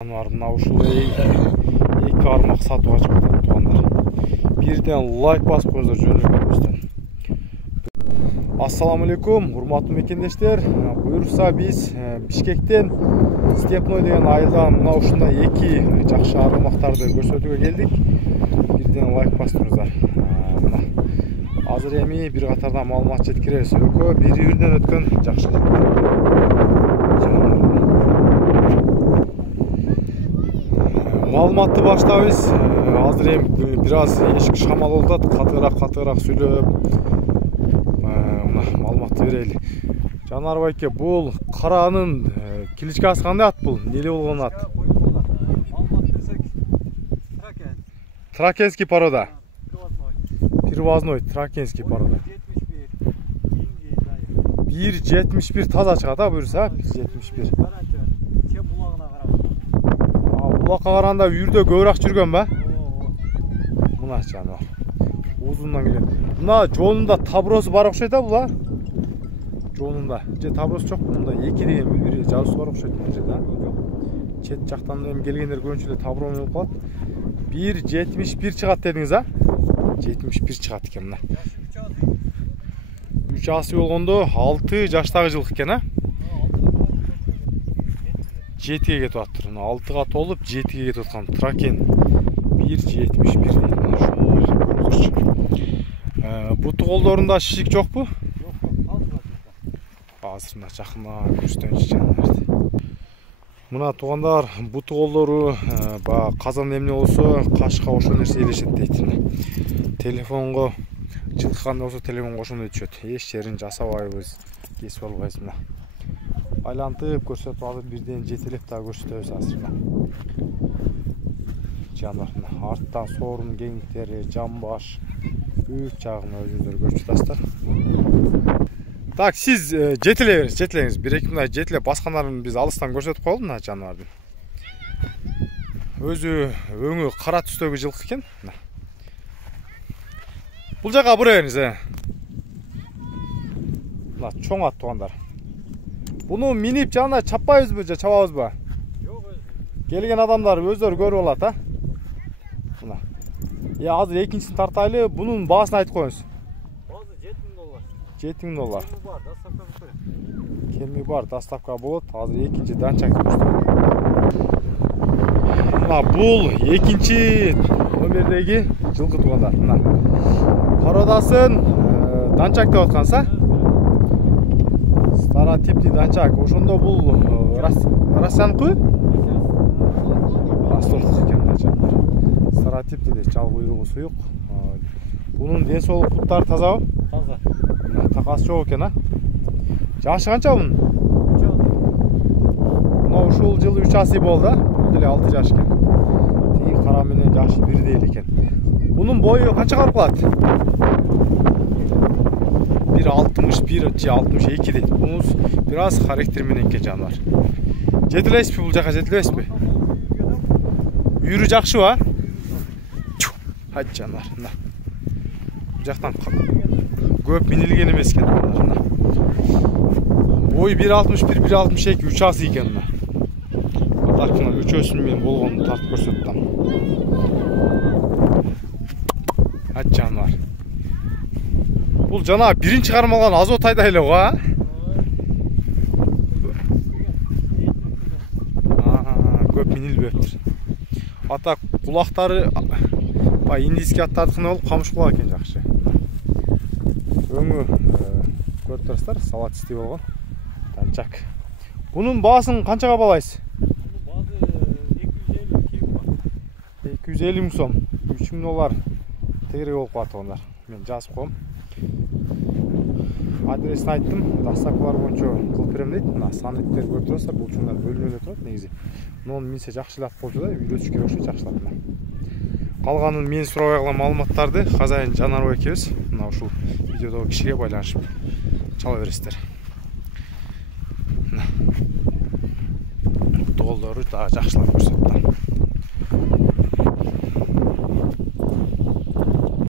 Mына ушул эки кармак сатууга чыгып атат туугандар. Бирден лайк басып коюңуздар жөнөкөбүздөн. Ассаламу алейкум, урматтуу мекендештер. Буюрса биз Бишкектен Степной деген айылдан мына ушундай эки жакшы армактарды көрсөтүүгө келдик. Бирден лайк басыңыздар. Мына азыр эми бир катардан маалымат жеткиребиз. Экөө бири-биринен өткөн жакшы. Маалыматты баштабыз. Азыр эми бир аз эшик шамал болуп атат. Катыраак сүйлөп маалыматты берели. Жанар байке, бул каранын кличкасы кандай ат бул? Неле болгон ат? Тракенский порода. Первозной тракенский порода. 1.71 таза чыгат, буюрса 1.71. Булакка караганда үйүрдө көбүрөөк жүргөн ба? Мына жанар. Узундан келет. Мына жонунда табросу бар окшойт бул, а? Жонунда. Же таброс жок, мында 2 деген бири жазуусу бар окшойт мына жерде. Чет жактан эми келгендер көбүнчө эле табро менен калат. 1.71 чыгат дедиңиз, а? 71 чыгат экен мына. 3 асы болгондо 6 жаштагы жылкы экен, а? 7-ге кетип атыр. 6-га толуп 7-ге кетип аткан тракен 1.71 дейт мына ушул. Буту колдорунда шишик жокпу? Азыр мына жакында көрсөтөйүнчү жандар. Мына туугандар, буту колдору баягы казан эмне болсо, кашка ошол нерсе элешет дейт. Телефонго жылкыганда болсо телефонго ошондой түшөт. Эч жерин жасабайбыз, кесип албайбыз мына. Айлантып көрсөтүп азыр бирден жетелеп дагы көрсөтөбүз азыр. Жанар арттан соорунун кеңдиктери, жамбаш, бүк жагын өзүңүздөр көрүп жатасыздар. Так, сиз жетелеңиз. Бир-эки мындай жетелеп баскандарын биз алыстан көрсөтүп коелу мына жаныбарды. Өзү өңү кара түстөгү жылкы экен. Бул жака бурабериңиз. Мына чоң ат туугандар. Буну минип жана чаппайбызбы же чабабызбы? Жок, өзү. Келген адамдар өздөрү көрүп алат, а? Мына. Азыр экинчисин тартайлы, бунун баасын айтып коюңуз. Баасы $7000. $7000. Бар, доставка бүткөн. Кеми бар, доставка болот. Азыр экинчи данчакты көрсөтөм. Мына бул экинчи номердеги жылкы туугандар. Мына. Пародасын данчак деп атканса? Старотипный данчак. Ошондо бул Россиянкы? Ростовдук экен мына жандар. Старотипный чал куйругу суюк. Бунун ден соолук буттары тазабы? Таза. Такасы жок экен, а? Жашы канча бунун? 3 ай. Мына ушул жылы 3 ай болду, а? Бул деле 6 жаш экен. Тиги кара менен жашы бирдей эле экен. Бунун бою канча калып калат? 1.61 же 62 дейт. Бунус бир аз характер менен экен жандар. Жетелесизби бул жака, жетелесизби? Үйүрү жакшыбы, а? Хайт жандар. Мына. Бул жактан көп минилген эмес экен жандар. Бою 1.61, 1.62, 3 асы экен мына. Атакына үчөөсүн мен болгонун тартып көрсөттүм. Хайт жандар. Бул жана биринчи кармалган азот айдай эле го, а? Көп минилбептир. Ата кулактары бай индийский аттардыкындай болуп камыш кулак экен жакшы. Өңү көрүп турасыздар, салатистий болгон данчак. Бунун баасын канчага баалайсыз? Бунун баасы 250 миң сом. $3000 тегерек болуп калат туугандар. Мен жазып коем. Адресин айттым, доставкалар боюнча кылып берем дейт. Мына санеттер көрүп турасыздар, бул чоңдар бөлүнүп эле турат негизи. Муну минсе жакшылап коюпчу да, үйрөтүш керек окшойт жакшылап мына. Калганын мен сурабай калган маалыматтарды Казайын Жанарбай экебиз мына ушул видеодогу кишиге байланышып чала бересиздер. Мына. Толдору дагы жакшылап көрсөттүм.